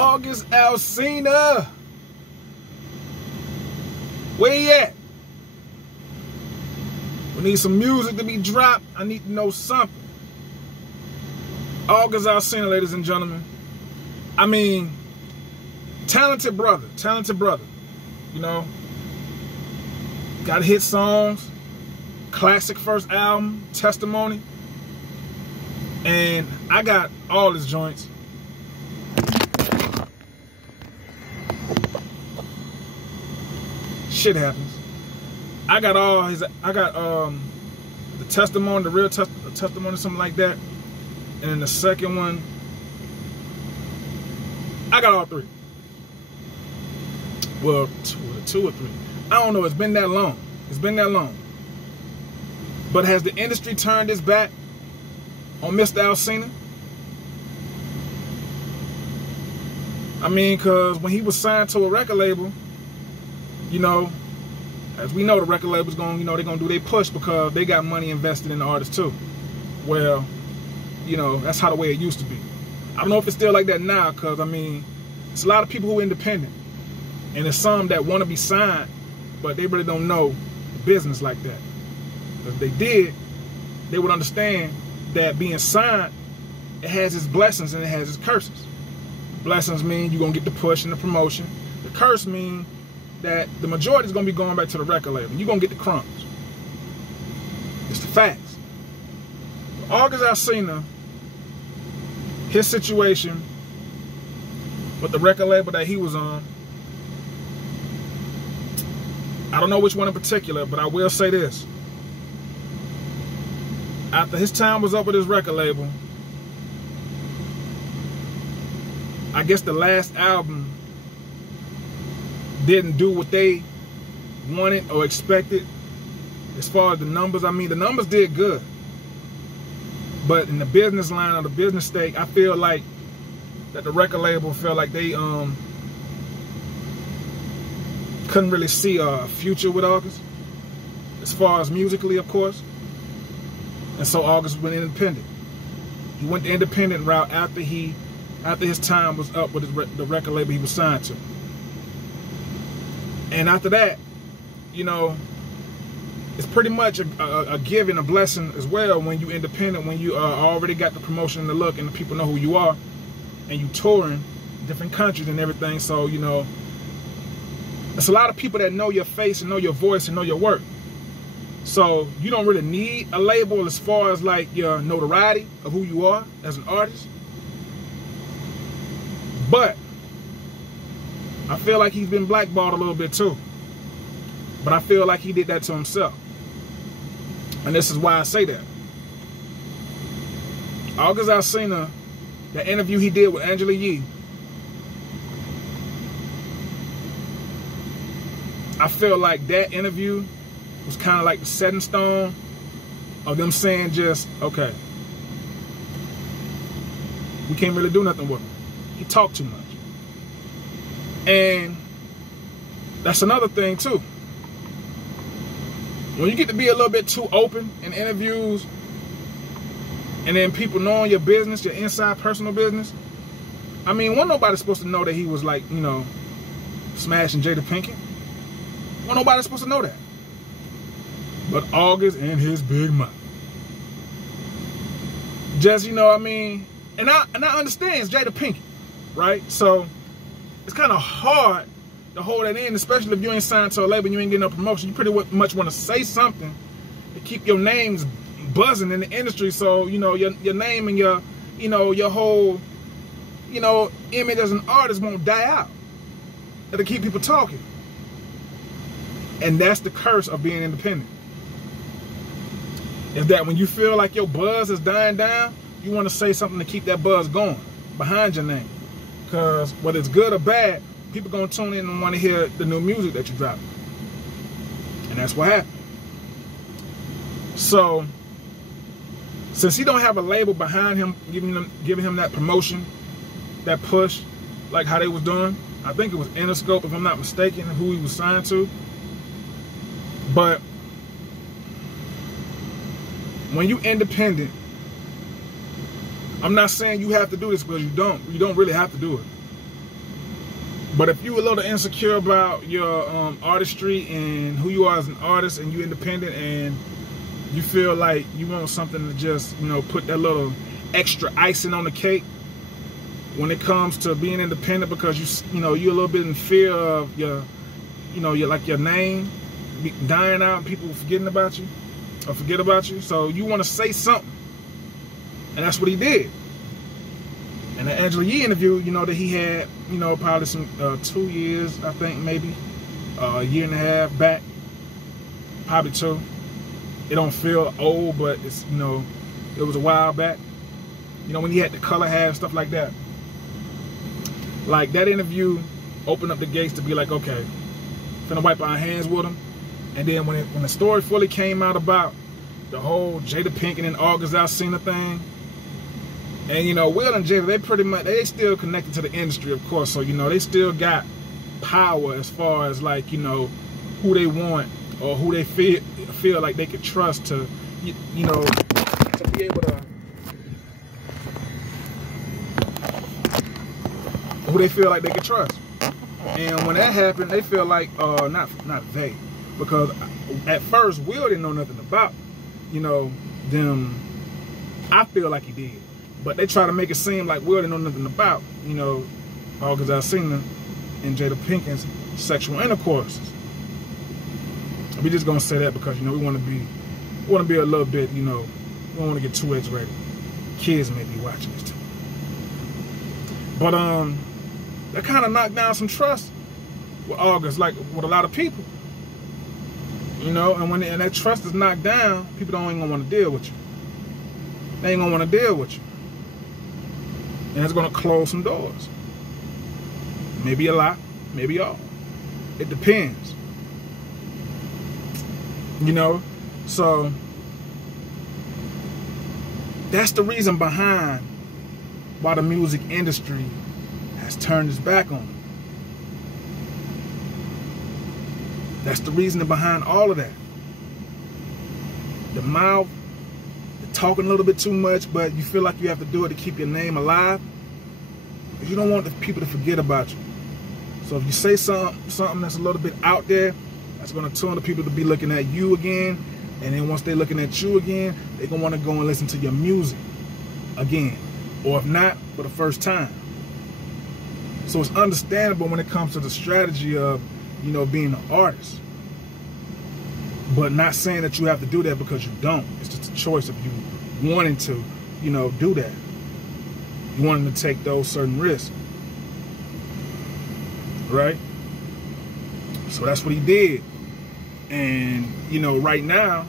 August Alsina. Where you at? We need some music to be dropped. I need to know something. August Alsina, ladies and gentlemen. I mean, talented brother. You know, got hit songs, classic first album, Testimony. And I got all his joints. Shit happens. I got the Testimony, the real Testimony, something like that. And then the second one, I got all three. Well, two or three. I don't know. It's been that long. But has the industry turned its back on Mr. Alsina? I mean, because when he was signed to a record label, you know, as we know, the record label's going, you know, they're going to do their push because they got money invested in the artist too. Well, you know, that's how the way it used to be. I don't know if it's still like that now, because, I mean, it's a lot of people who are independent. And there's some that want to be signed, but they really don't know the business like that. If they did, they would understand that being signed, it has its blessings and it has its curses. Blessings mean you're going to get the push and the promotion. The curse mean that the majority is going to be going back to the record label. You're going to get the crumbs. It's the facts. August Alsina, his situation with the record label that he was on, I don't know which one in particular, but I will say this. After his time was up with his record label, I guess the last album didn't do what they wanted or expected as far as the numbers. I mean, the numbers did good. But in the business line or the business stake, I feel like that the record label felt like they couldn't really see a future with August, as far as musically, of course. And so August went independent. He went the independent route after his time was up with the record label he was signed to. And after that, you know, it's pretty much a give and a blessing as well when you independent, when you already got the promotion and the look and the people know who you are, and you touring different countries and everything. So, you know, it's a lot of people that know your face and know your voice and know your work. So you don't really need a label as far as like your notoriety of who you are as an artist. But I feel like he's been blackballed a little bit too. But I feel like he did that to himself. And this is why I say that. August Alsina, the interview he did with Angela Yee, I feel like that interview was kind of like the setting stone of them saying just, okay, we can't really do nothing with him. He talked too much. And that's another thing too. When you get to be a little bit too open in interviews, and then people knowing your business, your inside personal business, I mean, wasn't nobody supposed to know that he was like, you know, smashing Jada Pinkett? Wasn't nobody supposed to know that. But August and his big mouth. Just, you know, I mean, and I understand it's Jada Pinkett, right? So it's kind of hard to hold that in, especially if you ain't signed to a label and you ain't getting no promotion. You pretty much want to say something to keep your names buzzing in the industry, so, you know, your name and your, you know, your whole, you know, image as an artist won't die out. It'll keep people talking. And that's the curse of being independent. Is that when you feel like your buzz is dying down, you want to say something to keep that buzz going behind your name. Because whether it's good or bad, people going to tune in and want to hear the new music that you drop. And that's what happened. So, since he don't have a label behind him, giving him that promotion, that push, like how they was doing, I think it was Interscope, if I'm not mistaken, who he was signed to. But when you independent, I'm not saying you have to do this, because you don't really have to do it. But if you're a little insecure about your artistry and who you are as an artist, and you're independent, and you feel like you want something to just, you know, put that little extra icing on the cake when it comes to being independent, because you know, you're a little bit in fear of your, you know, your name dying out and people forgetting about you or forget about you. So you want to say something, and that's what he did. And the Angela Yee interview, you know, that he had, you know, probably some 2 years, I think, maybe a year and a half back, probably 2. It don't feel old, but it's, you know, it was a while back. You know, when he had the color hair and stuff like that. Like, that interview opened up the gates to be like, okay, finna wipe our hands with him. And then when the story fully came out about the whole Jada Pinkett and August Alsina thing, and, you know, Will and Jada, they still connected to the industry, of course. So, you know, they still got power as far as, like, you know, who they want or who they feel like they could trust to, you know, to be able to, who they feel like they could trust. And when that happened, they feel like, not they, because at first Will didn't know nothing about, you know, them. I feel like he did. But they try to make it seem like Will didn't know nothing about, you know, August Alsina and Jada Pinkett's sexual intercourse. We just gonna say that because, you know, we want to be a little bit, you know, we don't want to get too X-rated. Kids may be watching this too. But that kind of knocked down some trust with August, like with a lot of people, you know. And when that trust is knocked down, people don't even want to deal with you. They ain't gonna want to deal with you. And it's going to close some doors. Maybe a lot, maybe all. It depends. You know? So, that's the reason behind why the music industry has turned its back on them. That's the reason behind all of that. The mouth, talking a little bit too much, but you feel like you have to do it to keep your name alive. You don't want the people to forget about you. So if you say something that's a little bit out there, that's going to turn the people to be looking at you again. And then once they're looking at you again, they're going to want to go and listen to your music again. Or if not, for the first time. So it's understandable when it comes to the strategy of, you know, being an artist. But not saying that you have to do that because you don't. It's just a choice of you wanting to, you know, do that. You wanting to take those certain risks. Right? So that's what he did. And, you know, right now,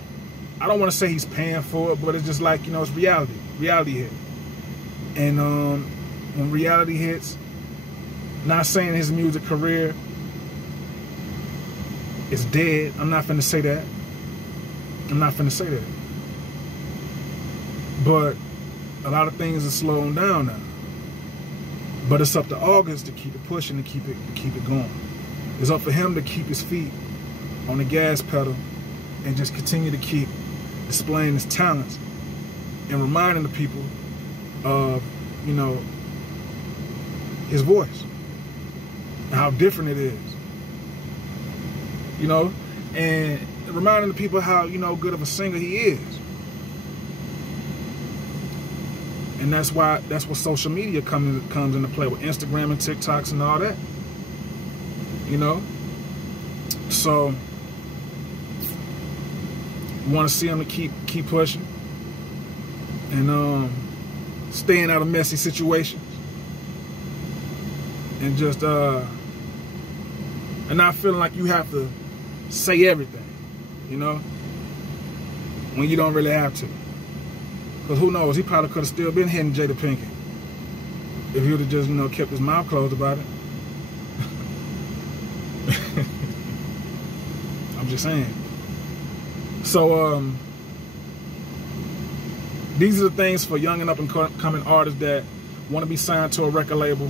I don't want to say he's paying for it, but it's just like, you know, it's reality. Reality hit. And when reality hits, not saying his music career is dead. I'm not finna say that. I'm not finna say that. But a lot of things are slowing down now. But it's up to August to keep it pushing and keep it going. It's up for him to keep his feet on the gas pedal and just continue to keep displaying his talents and reminding the people of, you know, his voice and how different it is. You know, and reminding the people how, you know, good of a singer he is. And that's where social media comes into play, with Instagram and TikToks and all that. You know? So you want to see him to keep pushing and staying out of messy situations. And just and not feeling like you have to say everything, you know, when you don't really have to. Because who knows, he probably could have still been hitting Jada Pinkett if he would have just, you know, kept his mouth closed about it. I'm just saying. So, these are the things for young and up and coming artists that want to be signed to a record label.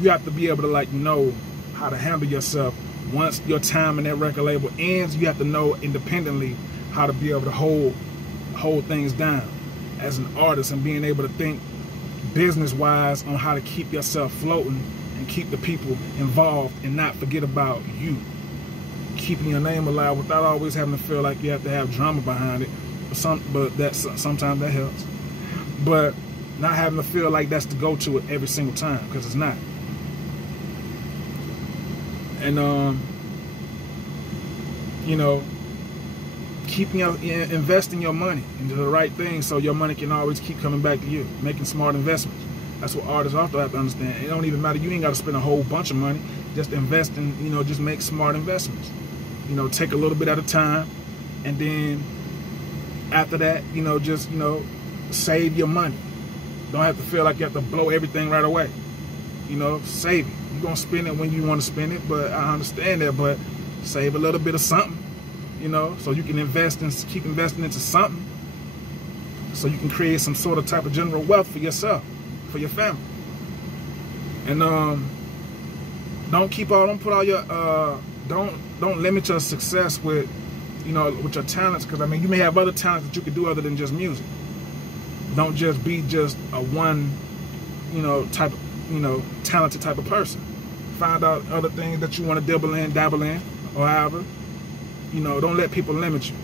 You have to be able to, like, know how to handle yourself. Once your time in that record label ends, you have to know independently how to be able to hold things down as an artist, and being able to think business-wise on how to keep yourself floating and keep the people involved and not forget about you. Keeping your name alive without always having to feel like you have to have drama behind it. But sometimes that helps. But not having to feel like that's the go-to at every single time, because it's not. And you know, investing your money into the right things so your money can always keep coming back to you. Making smart investments. That's what artists also have to understand. It don't even matter. You ain't got to spend a whole bunch of money. Just invest in, you know, just make smart investments. You know, take a little bit at a time, and then after that, you know, just, you know, save your money. Don't have to feel like you have to blow everything right away. You know, save it. You're going to spend it when you want to spend it, but I understand that, but save a little bit of something, you know, so you can invest and keep investing into something, so you can create some sort of type of general wealth for yourself, for your family. And don't put all your don't limit your success with, you know, with your talents, because I mean, you may have other talents that you could do other than just music. Don't just be just a one, you know, type of, you know, talented type of person. Find out other things that you want to dabble in, or however. You know, don't let people limit you.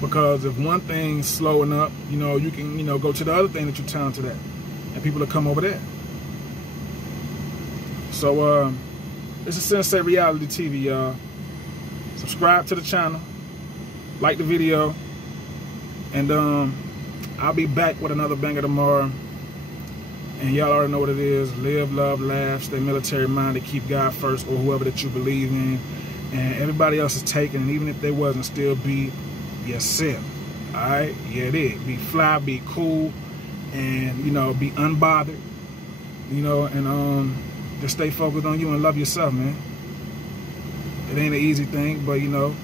Because if one thing's slowing up, you know, you can, you know, go to the other thing that you're talented at, and people will come over there. So, this is Sensei Reality TV, y'all. Subscribe to the channel, like the video, and I'll be back with another banger tomorrow. And y'all already know what it is. Live, love, laugh, stay military minded, keep God first, or whoever that you believe in. And everybody else is taken, and even if they wasn't, still be yourself. Alright? Yeah, it is. Be fly, be cool, and, you know, be unbothered. You know, and just stay focused on you and love yourself, man. It ain't an easy thing, but, you know,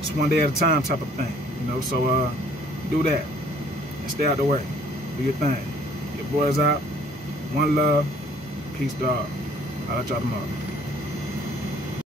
it's one day at a time type of thing. You know, so do that. And stay out the way. Do your thing. Your boys out. One love. Peace, dog. I'll let y'all tomorrow.